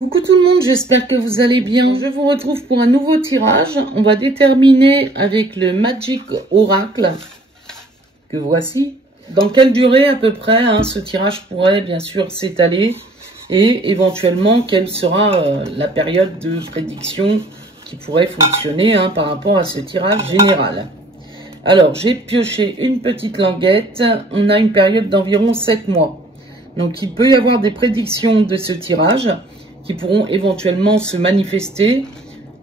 Coucou tout le monde, j'espère que vous allez bien. Je vous retrouve pour un nouveau tirage. On va déterminer avec le Magic Oracle, que voici, dans quelle durée à peu près ce tirage pourrait bien sûr s'étaler et éventuellement quelle sera la période de prédiction qui pourrait fonctionner par rapport à ce tirage général. Alors, j'ai pioché une petite languette. On a une période d'environ 7 mois. Donc, il peut y avoir des prédictions de ce tirage qui pourront éventuellement se manifester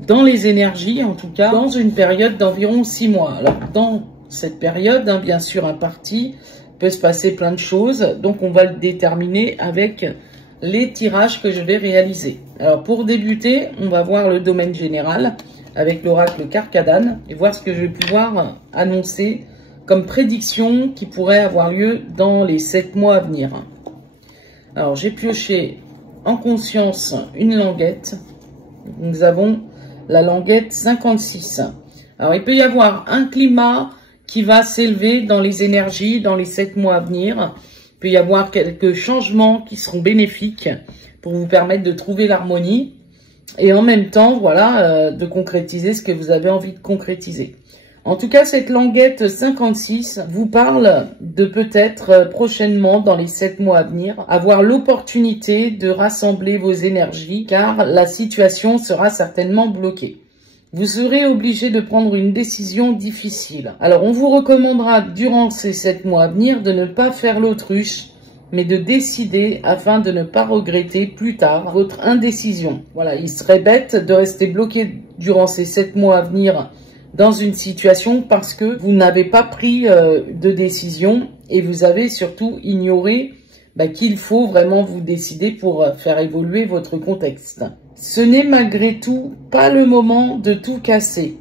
dans les énergies, en tout cas, dans une période d'environ 6 mois. Alors, dans cette période, bien sûr, impartie, peut se passer plein de choses. Donc, on va le déterminer avec les tirages que je vais réaliser. Alors, pour débuter, on va voir le domaine général avec l'oracle Carcadane et voir ce que je vais pouvoir annoncer comme prédiction qui pourrait avoir lieu dans les 7 mois à venir. Alors, j'ai pioché en conscience une languette. Nous avons la languette 56. Alors, il peut y avoir un climat qui va s'élever dans les énergies dans les 7 mois à venir. Il peut y avoir quelques changements qui seront bénéfiques pour vous permettre de trouver l'harmonie et en même temps, voilà, de concrétiser ce que vous avez envie de concrétiser. En tout cas, cette languette 56 vous parle de peut-être prochainement, dans les 7 mois à venir, avoir l'opportunité de rassembler vos énergies car la situation sera certainement bloquée. Vous serez obligé de prendre une décision difficile. Alors, on vous recommandera durant ces 7 mois à venir de ne pas faire l'autruche, mais de décider afin de ne pas regretter plus tard votre indécision. Voilà, il serait bête de rester bloqué durant ces 7 mois à venir dans une situation parce que vous n'avez pas pris de décision et vous avez surtout ignoré qu'il faut vraiment vous décider pour faire évoluer votre contexte. Ce n'est malgré tout pas le moment de tout casser.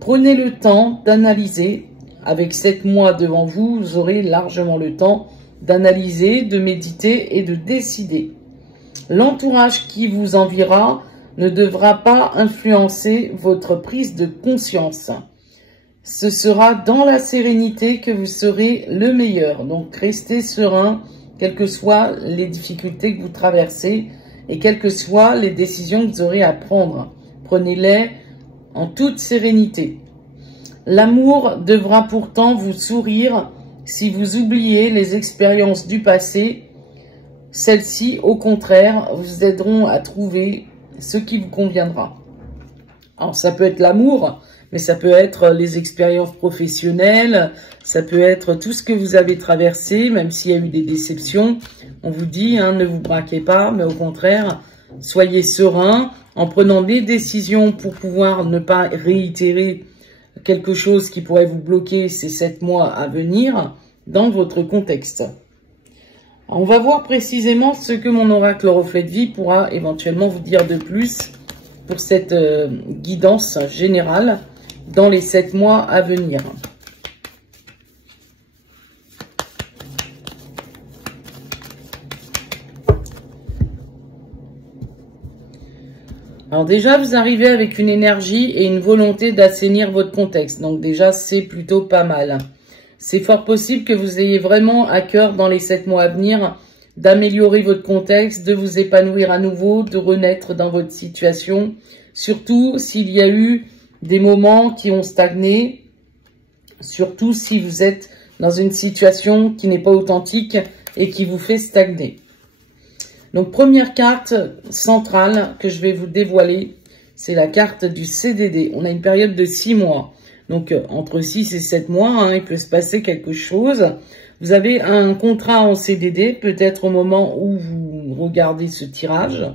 Prenez le temps d'analyser. Avec 7 mois devant vous, vous aurez largement le temps d'analyser, de méditer et de décider. L'entourage qui vous enviera ne devra pas influencer votre prise de conscience. Ce sera dans la sérénité que vous serez le meilleur. Donc, restez serein, quelles que soient les difficultés que vous traversez et quelles que soient les décisions que vous aurez à prendre. Prenez-les en toute sérénité. L'amour devra pourtant vous sourire si vous oubliez les expériences du passé. Celles-ci, au contraire, vous aideront à trouver ce qui vous conviendra. Alors, ça peut être l'amour, mais ça peut être les expériences professionnelles, ça peut être tout ce que vous avez traversé, même s'il y a eu des déceptions. On vous dit, ne vous braquez pas, mais au contraire, soyez serein en prenant des décisions pour pouvoir ne pas réitérer quelque chose qui pourrait vous bloquer ces 7 mois à venir dans votre contexte. On va voir précisément ce que mon oracle reflet de vie pourra éventuellement vous dire de plus pour cette guidance générale dans les 7 mois à venir. Alors déjà, vous arrivez avec une énergie et une volonté d'assainir votre contexte. Donc déjà, c'est plutôt pas mal. C'est fort possible que vous ayez vraiment à cœur dans les 7 mois à venir d'améliorer votre contexte, de vous épanouir à nouveau, de renaître dans votre situation. Surtout s'il y a eu des moments qui ont stagné, surtout si vous êtes dans une situation qui n'est pas authentique et qui vous fait stagner. Donc, première carte centrale que je vais vous dévoiler, c'est la carte du CDD. On a une période de 6 mois. Donc, entre 6 et 7 mois, il peut se passer quelque chose. Vous avez un contrat en CDD, peut-être au moment où vous regardez ce tirage.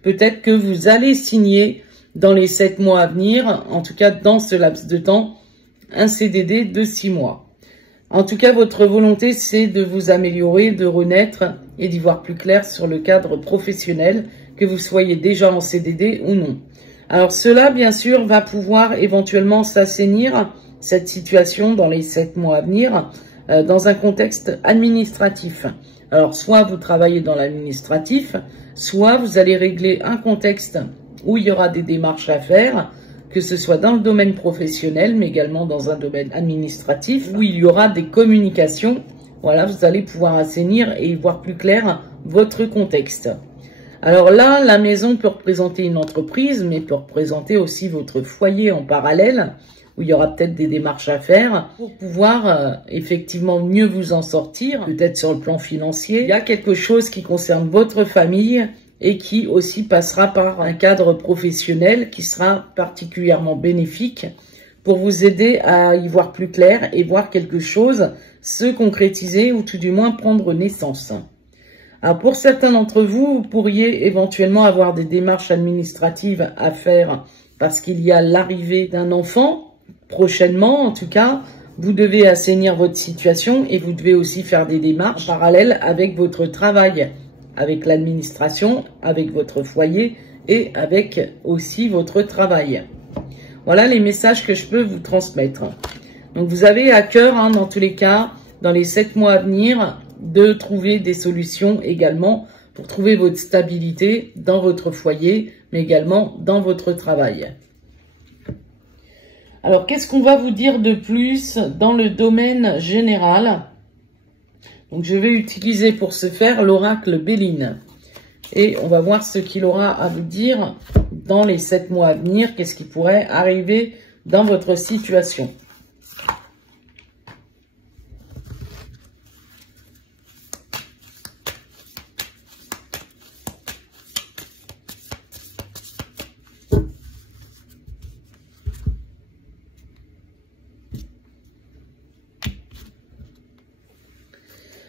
Peut-être que vous allez signer dans les 7 mois à venir, en tout cas dans ce laps de temps, un CDD de 6 mois. En tout cas, votre volonté, c'est de vous améliorer, de renaître et d'y voir plus clair sur le cadre professionnel, que vous soyez déjà en CDD ou non. Alors cela, bien sûr, va pouvoir éventuellement s'assainir, cette situation, dans les 7 mois à venir, dans un contexte administratif. Alors, soit vous travaillez dans l'administratif, soit vous allez régler un contexte où il y aura des démarches à faire, que ce soit dans le domaine professionnel, mais également dans un domaine administratif, où il y aura des communications. Voilà, vous allez pouvoir assainir et voir plus clair votre contexte. Alors là, la maison peut représenter une entreprise, mais peut représenter aussi votre foyer en parallèle, où il y aura peut-être des démarches à faire pour pouvoir effectivement mieux vous en sortir, peut-être sur le plan financier. Il y a quelque chose qui concerne votre famille et qui aussi passera par un cadre professionnel qui sera particulièrement bénéfique pour vous aider à y voir plus clair et voir quelque chose se concrétiser ou tout du moins prendre naissance. Alors pour certains d'entre vous, vous pourriez éventuellement avoir des démarches administratives à faire parce qu'il y a l'arrivée d'un enfant, prochainement en tout cas. Vous devez assainir votre situation et vous devez aussi faire des démarches parallèles avec votre travail, avec l'administration, avec votre foyer et avec aussi votre travail. Voilà les messages que je peux vous transmettre. Donc vous avez à cœur, dans tous les cas, dans les 7 mois à venir, de trouver des solutions également pour trouver votre stabilité dans votre foyer, mais également dans votre travail. Alors, qu'est-ce qu'on va vous dire de plus dans le domaine général? Donc, je vais utiliser pour ce faire l'oracle Béline. Et on va voir ce qu'il aura à vous dire dans les 7 mois à venir. Qu'est-ce qui pourrait arriver dans votre situation?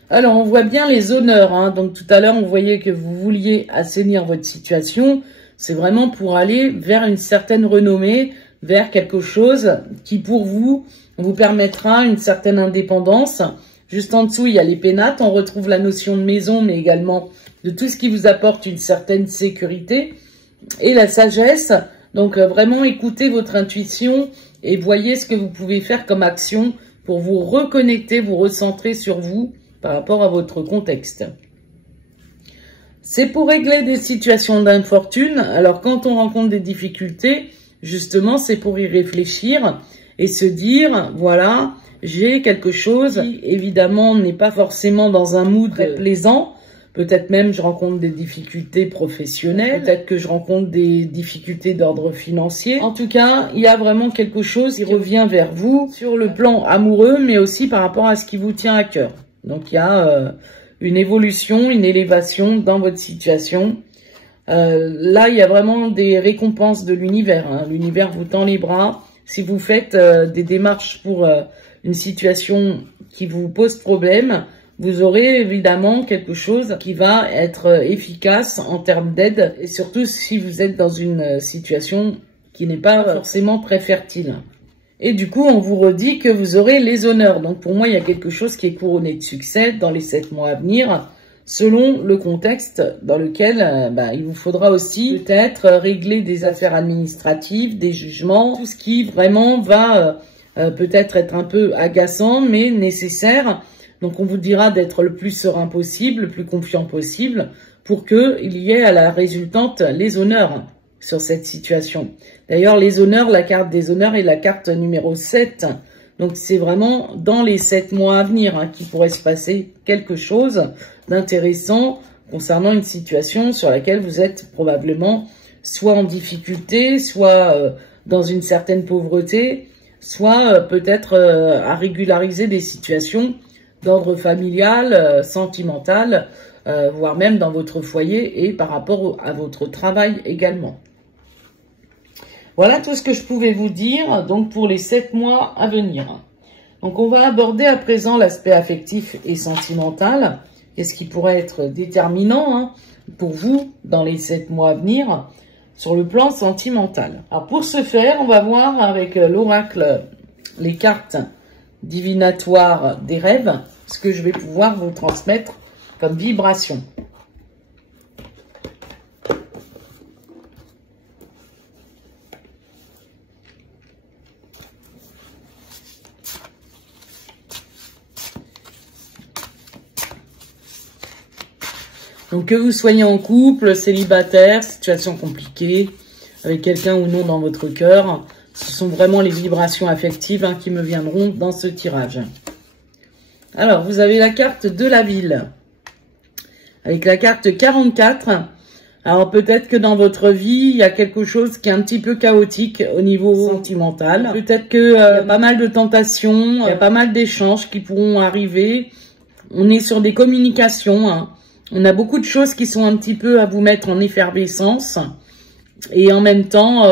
Alors, on voit bien les honneurs. Donc, tout à l'heure, on voyait que vous vouliez assainir votre situation. C'est vraiment pour aller vers une certaine renommée, vers quelque chose qui, pour vous permettra une certaine indépendance. Juste en dessous, il y a les pénates. On retrouve la notion de maison, mais également de tout ce qui vous apporte une certaine sécurité. Et la sagesse. Donc, vraiment, écoutez votre intuition et voyez ce que vous pouvez faire comme action pour vous reconnecter, vous recentrer sur vous, par rapport à votre contexte. C'est pour régler des situations d'infortune. Alors, quand on rencontre des difficultés, justement, c'est pour y réfléchir et se dire, voilà, j'ai quelque chose qui, évidemment, n'est pas forcément dans un mood plaisant. Peut-être même je rencontre des difficultés professionnelles, peut-être que je rencontre des difficultés d'ordre financier. En tout cas, il y a vraiment quelque chose qui revient vers vous sur le plan amoureux, mais aussi par rapport à ce qui vous tient à cœur. Donc, il y a une évolution, une élévation dans votre situation. Là, il y a vraiment des récompenses de l'univers. L'univers vous tend les bras. Si vous faites des démarches pour une situation qui vous pose problème, vous aurez évidemment quelque chose qui va être efficace en termes d'aide. Et surtout, si vous êtes dans une situation qui n'est pas forcément très fertile. Et du coup, on vous redit que vous aurez les honneurs. Donc, pour moi, il y a quelque chose qui est couronné de succès dans les 7 mois à venir, selon le contexte dans lequel il vous faudra aussi peut-être régler des affaires administratives, des jugements, tout ce qui vraiment va peut-être être un peu agaçant, mais nécessaire. Donc, on vous dira d'être le plus serein possible, le plus confiant possible, pour qu'il y ait à la résultante les honneurs sur cette situation. D'ailleurs, les honneurs, la carte des honneurs est la carte numéro 7. Donc, c'est vraiment dans les 7 mois à venir qu'il pourrait se passer quelque chose d'intéressant concernant une situation sur laquelle vous êtes probablement soit en difficulté, soit dans une certaine pauvreté, soit peut-être à régulariser des situations d'ordre familial, sentimental, voire même dans votre foyer et par rapport à votre travail également. Voilà tout ce que je pouvais vous dire donc pour les 7 mois à venir. Donc on va aborder à présent l'aspect affectif et sentimental. Qu'est-ce qui pourrait être déterminant pour vous dans les 7 mois à venir sur le plan sentimental. Alors pour ce faire, on va voir avec l'oracle les cartes divinatoires des rêves, ce que je vais pouvoir vous transmettre comme vibration. Donc que vous soyez en couple, célibataire, situation compliquée, avec quelqu'un ou non dans votre cœur, ce sont vraiment les vibrations affectives qui me viendront dans ce tirage. Alors, vous avez la carte de la ville, avec la carte 44. Alors peut-être que dans votre vie, il y a quelque chose qui est un petit peu chaotique au niveau sentimental. Peut-être que y a pas mal de tentations, il y a pas mal d'échanges qui pourront arriver. On est sur des communications, hein. On a beaucoup de choses qui sont un petit peu à vous mettre en effervescence. Et en même temps,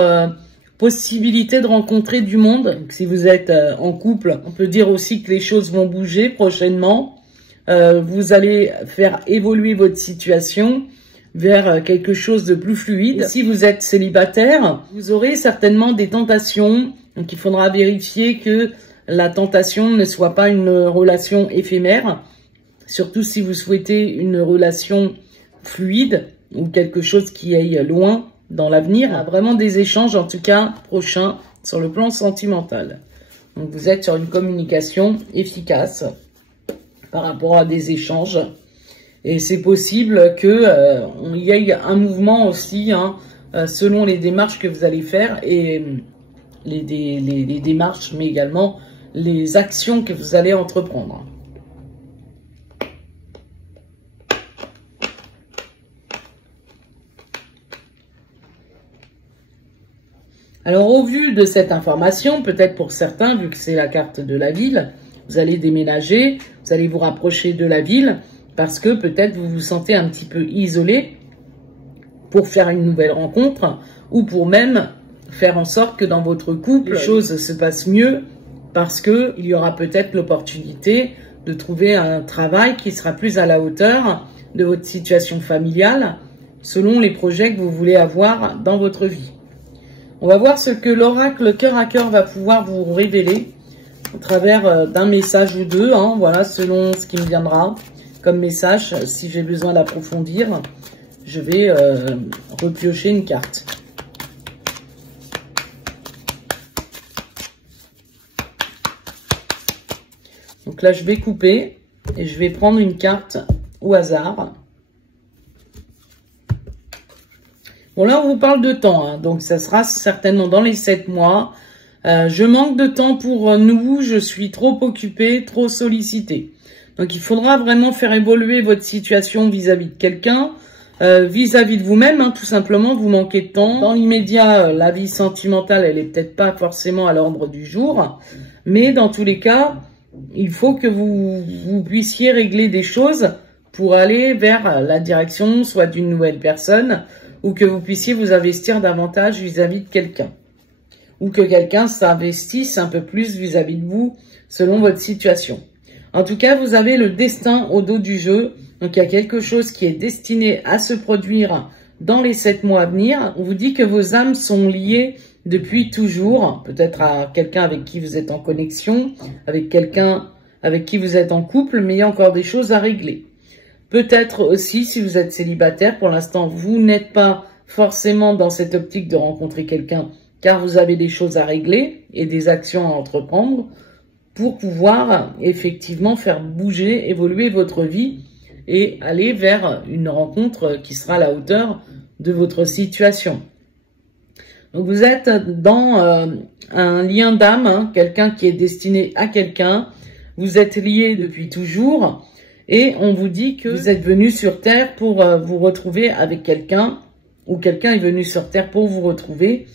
possibilité de rencontrer du monde. Donc, si vous êtes en couple, on peut dire aussi que les choses vont bouger prochainement. Vous allez faire évoluer votre situation vers quelque chose de plus fluide. Et si vous êtes célibataire, vous aurez certainement des tentations. Donc il faudra vérifier que la tentation ne soit pas une relation éphémère. Surtout si vous souhaitez une relation fluide ou quelque chose qui aille loin dans l'avenir. Il y a vraiment des échanges, en tout cas prochains, sur le plan sentimental. Donc vous êtes sur une communication efficace par rapport à des échanges. Et c'est possible que il y ait un mouvement aussi, hein, selon les démarches que vous allez faire et les démarches, mais également les actions que vous allez entreprendre. Alors, au vu de cette information, peut-être pour certains, vu que c'est la carte de la ville, vous allez déménager, vous allez vous rapprocher de la ville, parce que peut-être vous vous sentez un petit peu isolé pour faire une nouvelle rencontre ou pour même faire en sorte que dans votre couple, les choses se passent mieux parce que il y aura peut-être l'opportunité de trouver un travail qui sera plus à la hauteur de votre situation familiale selon les projets que vous voulez avoir dans votre vie. On va voir ce que l'oracle cœur à cœur va pouvoir vous révéler au travers d'un message ou deux, hein, voilà, selon ce qui me viendra comme message. Si j'ai besoin d'approfondir, je vais repiocher une carte. Donc là, je vais couper et je vais prendre une carte au hasard. Bon, là, on vous parle de temps, hein, donc ça sera certainement dans les 7 mois. Je manque de temps pour nous, je suis trop occupée, trop sollicitée. Donc, il faudra vraiment faire évoluer votre situation vis-à-vis de quelqu'un, vis-à-vis de vous-même, hein, tout simplement, vous manquez de temps. Dans l'immédiat, la vie sentimentale, elle est peut-être pas forcément à l'ordre du jour, mais dans tous les cas, il faut que vous puissiez régler des choses pour aller vers la direction, soit d'une nouvelle personne, ou que vous puissiez vous investir davantage vis-à-vis de quelqu'un. Ou que quelqu'un s'investisse un peu plus vis-à-vis de vous, selon votre situation. En tout cas, vous avez le destin au dos du jeu. Donc, il y a quelque chose qui est destiné à se produire dans les 7 mois à venir. On vous dit que vos âmes sont liées depuis toujours. Peut-être à quelqu'un avec qui vous êtes en connexion, avec quelqu'un avec qui vous êtes en couple, mais il y a encore des choses à régler. Peut-être aussi, si vous êtes célibataire, pour l'instant, vous n'êtes pas forcément dans cette optique de rencontrer quelqu'un, car vous avez des choses à régler et des actions à entreprendre pour pouvoir effectivement faire bouger, évoluer votre vie et aller vers une rencontre qui sera à la hauteur de votre situation. Donc vous êtes dans un lien d'âme, hein, quelqu'un qui est destiné à quelqu'un, vous êtes liés depuis toujours et on vous dit que vous êtes venu sur Terre pour vous retrouver avec quelqu'un ou quelqu'un est venu sur Terre pour vous retrouver.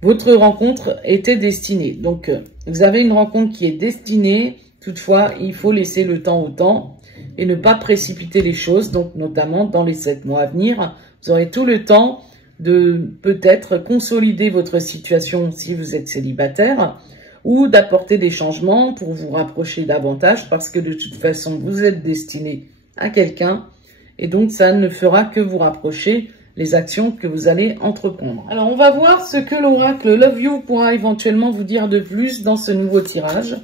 Votre rencontre était destinée. Donc, vous avez une rencontre qui est destinée. Toutefois, il faut laisser le temps au temps et ne pas précipiter les choses. Donc, notamment dans les 7 mois à venir, vous aurez tout le temps de peut-être consolider votre situation si vous êtes célibataire ou d'apporter des changements pour vous rapprocher davantage parce que de toute façon, vous êtes destiné à quelqu'un et donc ça ne fera que vous rapprocher les actions que vous allez entreprendre. Alors, on va voir ce que l'oracle Love You pourra éventuellement vous dire de plus dans ce nouveau tirage.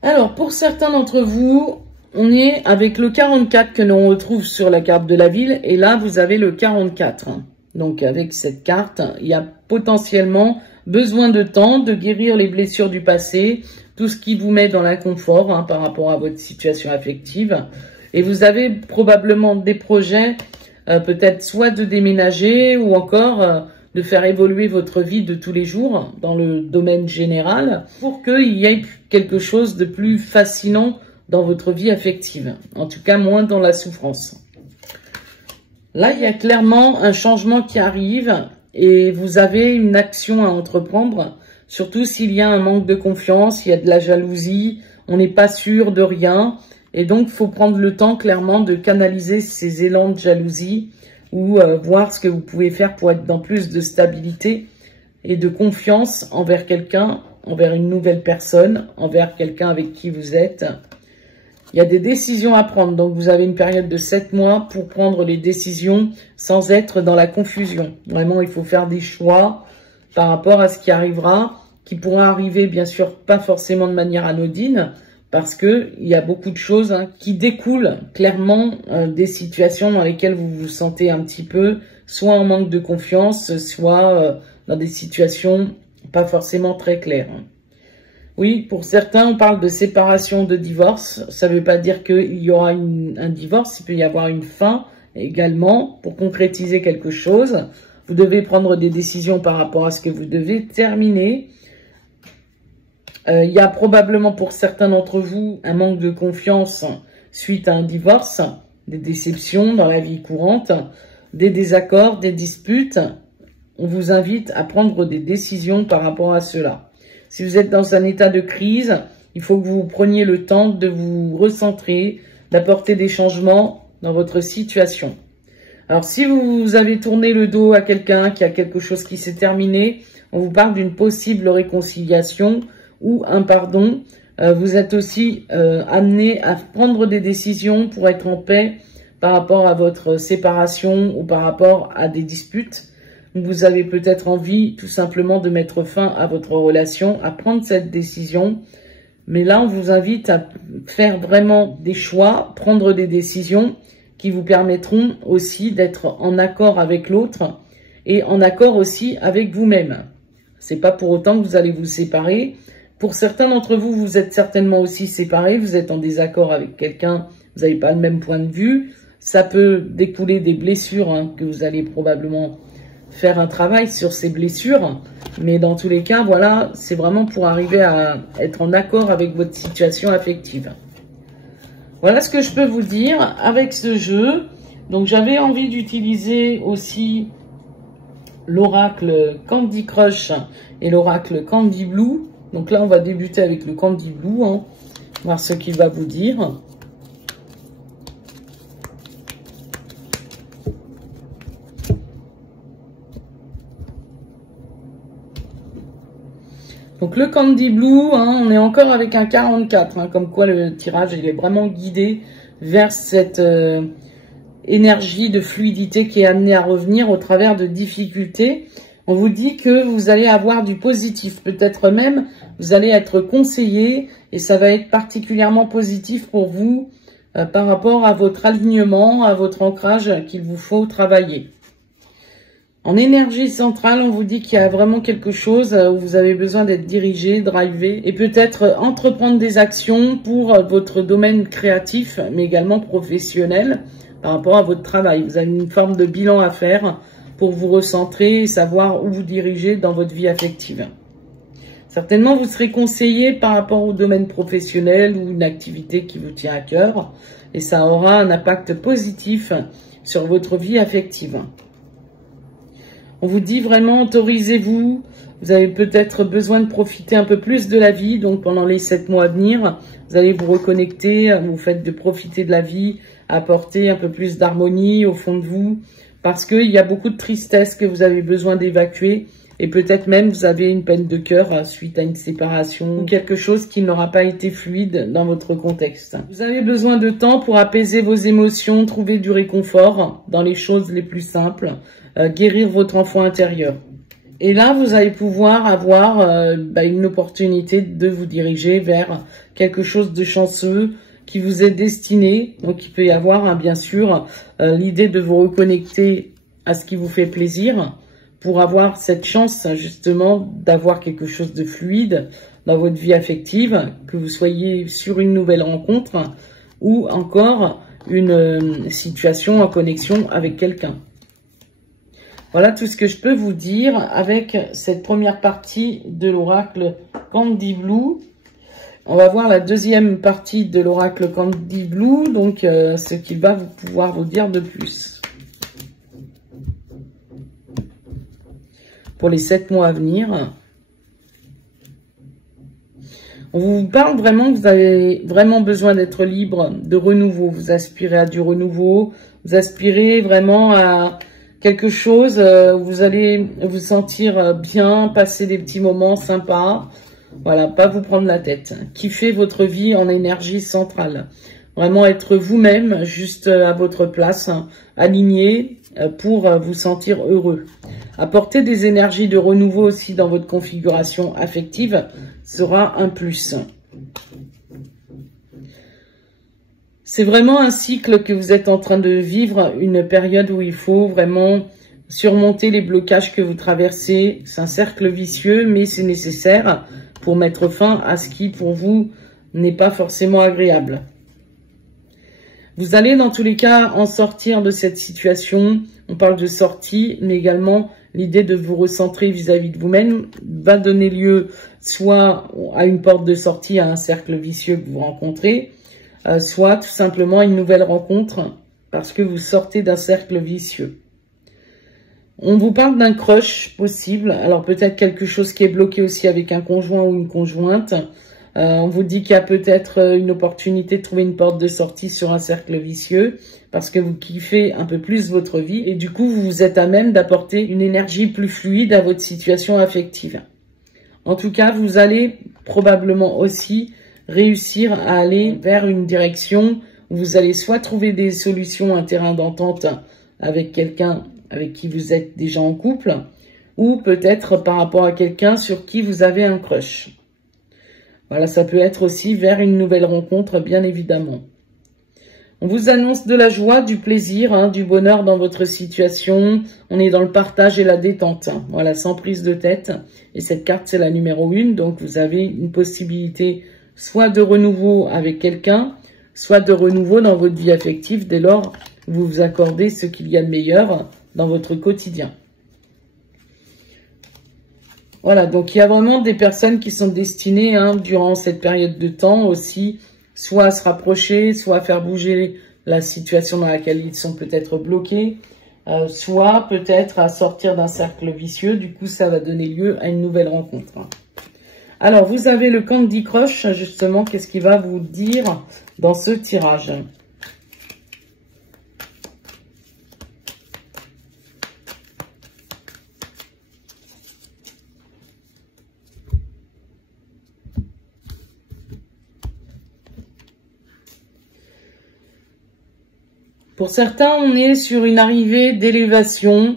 Alors, pour certains d'entre vous, on est avec le 44 que l'on retrouve sur la carte de la ville. Et là, vous avez le 44. Donc, avec cette carte, il y a potentiellement besoin de temps, de guérir les blessures du passé, tout ce qui vous met dans l'inconfort hein, par rapport à votre situation affective. Et vous avez probablement des projets, peut-être soit de déménager ou encore de faire évoluer votre vie de tous les jours dans le domaine général pour qu'il y ait quelque chose de plus fascinant dans votre vie affective. En tout cas, moins dans la souffrance. Là, il y a clairement un changement qui arrive et vous avez une action à entreprendre, surtout s'il y a un manque de confiance, il y a de la jalousie, on n'est pas sûr de rien. Et donc, il faut prendre le temps clairement de canaliser ces élans de jalousie ou voir ce que vous pouvez faire pour être dans plus de stabilité et de confiance envers quelqu'un, envers une nouvelle personne, envers quelqu'un avec qui vous êtes. Il y a des décisions à prendre, donc vous avez une période de 7 mois pour prendre les décisions sans être dans la confusion. Vraiment, il faut faire des choix par rapport à ce qui arrivera, qui pourra arriver bien sûr pas forcément de manière anodine, parce que il y a beaucoup de choses qui découlent clairement des situations dans lesquelles vous vous sentez un petit peu, soit en manque de confiance, soit dans des situations pas forcément très claires. Oui, pour certains, on parle de séparation, de divorce. Ça ne veut pas dire qu'il y aura un divorce, il peut y avoir une fin également pour concrétiser quelque chose. Vous devez prendre des décisions par rapport à ce que vous devez terminer. Il y a probablement pour certains d'entre vous un manque de confiance suite à un divorce, des déceptions dans la vie courante, des désaccords, des disputes. On vous invite à prendre des décisions par rapport à cela. Si vous êtes dans un état de crise, il faut que vous preniez le temps de vous recentrer, d'apporter des changements dans votre situation. Alors, si vous avez tourné le dos à quelqu'un, qui a quelque chose qui s'est terminé, on vous parle d'une possible réconciliation ou un pardon. Vous êtes aussi amené à prendre des décisions pour être en paix par rapport à votre séparation ou par rapport à des disputes. Vous avez peut-être envie tout simplement de mettre fin à votre relation, à prendre cette décision. Mais là, on vous invite à faire vraiment des choix, prendre des décisions qui vous permettront aussi d'être en accord avec l'autre et en accord aussi avec vous-même. C'est pas pour autant que vous allez vous séparer. Pour certains d'entre vous, vous êtes certainement aussi séparés, vous êtes en désaccord avec quelqu'un, vous n'avez pas le même point de vue. Ça peut découler des blessures que vous allez probablement faire un travail sur ces blessures. Mais dans tous les cas, voilà, c'est vraiment pour arriver à être en accord avec votre situation affective. Voilà ce que je peux vous dire avec ce jeu. Donc j'avais envie d'utiliser aussi l'oracle Candy Crush et l'oracle Candy Blue. Donc là, on va débuter avec le Candy Blue, voir ce qu'il va vous dire. Donc le Candy Blue, on est encore avec un 44, comme quoi le tirage il est vraiment guidé vers cette énergie de fluidité qui est amenée à revenir au travers de difficultés. On vous dit que vous allez avoir du positif, peut-être même vous allez être conseillé et ça va être particulièrement positif pour vous par rapport à votre alignement, à votre ancrage qu'il vous faut travailler. En énergie centrale, on vous dit qu'il y a vraiment quelque chose où vous avez besoin d'être dirigé, drivé et peut-être entreprendre des actions pour votre domaine créatif mais également professionnel par rapport à votre travail. Vous avez une forme de bilan à faire pour vous recentrer et savoir où vous dirigez dans votre vie affective. Certainement, vous serez conseillé par rapport au domaine professionnel ou une activité qui vous tient à cœur et ça aura un impact positif sur votre vie affective. On vous dit vraiment, autorisez-vous, vous avez peut-être besoin de profiter un peu plus de la vie, donc pendant les 7 mois à venir, vous allez vous reconnecter au fait de profiter de la vie, apporter un peu plus d'harmonie au fond de vous, parce qu'il y a beaucoup de tristesse que vous avez besoin d'évacuer et peut-être même vous avez une peine de cœur suite à une séparation ou quelque chose qui n'aura pas été fluide dans votre contexte. Vous avez besoin de temps pour apaiser vos émotions, trouver du réconfort dans les choses les plus simples, guérir votre enfant intérieur. Et là, vous allez pouvoir avoir une opportunité de vous diriger vers quelque chose de chanceux, qui vous est destiné. Donc, il peut y avoir, bien sûr, l'idée de vous reconnecter à ce qui vous fait plaisir pour avoir cette chance, justement, d'avoir quelque chose de fluide dans votre vie affective, que vous soyez sur une nouvelle rencontre ou encore une situation en connexion avec quelqu'un. Voilà tout ce que je peux vous dire avec cette première partie de l'oracle Candy Blue. On va voir la deuxième partie de l'oracle Candy Blue, donc ce qu'il va pouvoir vous dire de plus. Pour les 7 mois à venir. On vous parle vraiment que vous avez vraiment besoin d'être libre, de renouveau. Vous aspirez à du renouveau, vous aspirez vraiment à quelque chose où vous allez vous sentir bien, passer des petits moments sympas. Voilà, pas vous prendre la tête. Kiffez votre vie en énergie centrale. Vraiment être vous-même, juste à votre place, aligné pour vous sentir heureux. Apporter des énergies de renouveau aussi dans votre configuration affective sera un plus. C'est vraiment un cycle que vous êtes en train de vivre, une période où il faut vraiment surmonter les blocages que vous traversez. C'est un cercle vicieux, mais c'est nécessaire pour mettre fin à ce qui, pour vous, n'est pas forcément agréable. Vous allez dans tous les cas en sortir de cette situation. On parle de sortie, mais également l'idée de vous recentrer vis-à-vis de vous-même va donner lieu soit à une porte de sortie, à un cercle vicieux que vous rencontrez, soit tout simplement à une nouvelle rencontre parce que vous sortez d'un cercle vicieux. On vous parle d'un crush possible, alors peut-être quelque chose qui est bloqué aussi avec un conjoint ou une conjointe. On vous dit qu'il y a peut-être une opportunité de trouver une porte de sortie sur un cercle vicieux parce que vous kiffez un peu plus votre vie et du coup vous êtes à même d'apporter une énergie plus fluide à votre situation affective. En tout cas, vous allez probablement aussi réussir à aller vers une direction où vous allez soit trouver des solutions, un terrain d'entente avec quelqu'un avec qui vous êtes déjà en couple ou peut-être par rapport à quelqu'un sur qui vous avez un crush. Voilà, ça peut être aussi vers une nouvelle rencontre, bien évidemment. On vous annonce de la joie, du plaisir, du bonheur dans votre situation. On est dans le partage et la détente. Voilà, sans prise de tête. Et cette carte, c'est la numéro 1. Donc, vous avez une possibilité soit de renouveau avec quelqu'un, soit de renouveau dans votre vie affective dès lors que vous vous accordez ce qu'il y a de meilleur dans votre quotidien. Voilà, donc il y a vraiment des personnes qui sont destinées durant cette période de temps aussi, soit à se rapprocher, soit à faire bouger la situation dans laquelle ils sont peut-être bloqués, soit peut-être à sortir d'un cercle vicieux. Du coup, ça va donner lieu à une nouvelle rencontre. Alors, vous avez le Candy Crush, justement, qu'est-ce qu'il va vous dire dans ce tirage ? Pour certains, on est sur une arrivée d'élévation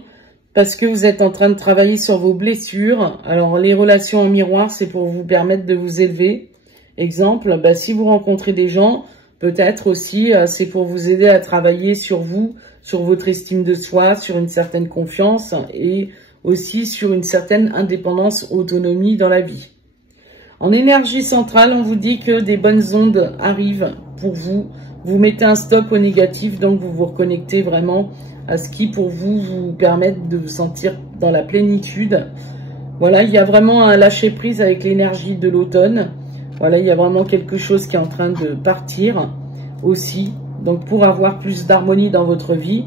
parce que vous êtes en train de travailler sur vos blessures. Alors, les relations en miroir, c'est pour vous permettre de vous élever. Exemple, si vous rencontrez des gens, peut-être aussi, c'est pour vous aider à travailler sur vous, sur votre estime de soi, sur une certaine confiance et aussi sur une certaine indépendance, autonomie dans la vie. En énergie centrale, on vous dit que des bonnes ondes arrivent pour vous. Vous mettez un stop au négatif, donc vous vous reconnectez vraiment à ce qui pour vous vous permette de vous sentir dans la plénitude. Voilà, il y a vraiment un lâcher prise avec l'énergie de l'automne. Voilà, il y a vraiment quelque chose qui est en train de partir aussi. Donc pour avoir plus d'harmonie dans votre vie,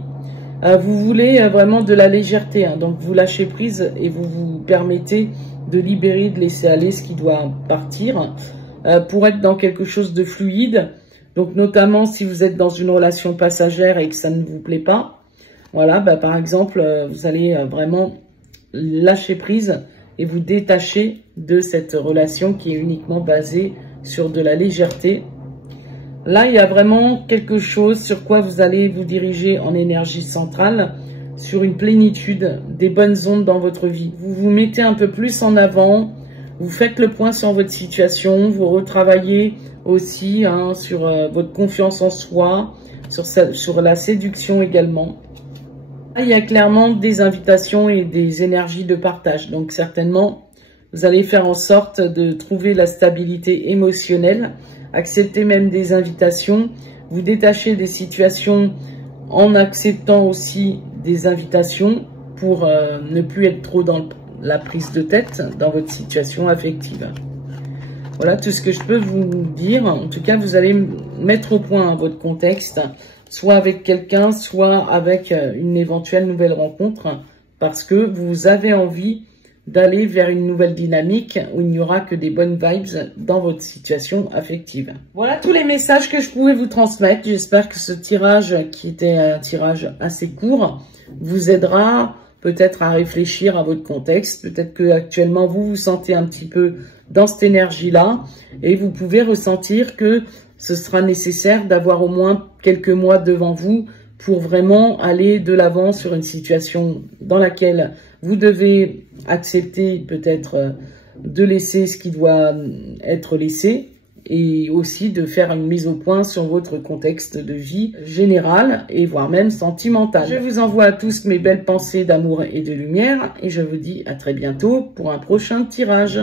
vous voulez vraiment de la légèreté. Donc vous lâchez prise et vous vous permettez de libérer, de laisser aller ce qui doit partir pour être dans quelque chose de fluide. Donc, notamment, si vous êtes dans une relation passagère et que ça ne vous plaît pas, voilà, par exemple, vous allez vraiment lâcher prise et vous détacher de cette relation qui est uniquement basée sur de la légèreté. Là, il y a vraiment quelque chose sur quoi vous allez vous diriger en énergie centrale, sur une plénitude, des bonnes ondes dans votre vie. Vous vous mettez un peu plus en avant, vous faites le point sur votre situation, vous retravaillez aussi sur votre confiance en soi, sur la séduction également. Là, il y a clairement des invitations et des énergies de partage. Donc certainement, vous allez faire en sorte de trouver la stabilité émotionnelle, accepter même des invitations, vous détacher des situations en acceptant aussi des invitations. pour ne plus être trop dans la prise de tête dans votre situation affective. Voilà tout ce que je peux vous dire. En tout cas, vous allez mettre au point votre contexte, soit avec quelqu'un, soit avec une éventuelle nouvelle rencontre, parce que vous avez envie d'aller vers une nouvelle dynamique où il n'y aura que des bonnes vibes dans votre situation affective. Voilà tous les messages que je pouvais vous transmettre. J'espère que ce tirage, qui était un tirage assez court, vous aidera peut-être à réfléchir à votre contexte. Peut-être que actuellement vous vous sentez un petit peu dans cette énergie-là et vous pouvez ressentir que ce sera nécessaire d'avoir au moins quelques mois devant vous pour vraiment aller de l'avant sur une situation dans laquelle vous devez accepter peut-être de laisser ce qui doit être laissé et aussi de faire une mise au point sur votre contexte de vie général et voire même sentimental. Je vous envoie à tous mes belles pensées d'amour et de lumière et je vous dis à très bientôt pour un prochain tirage.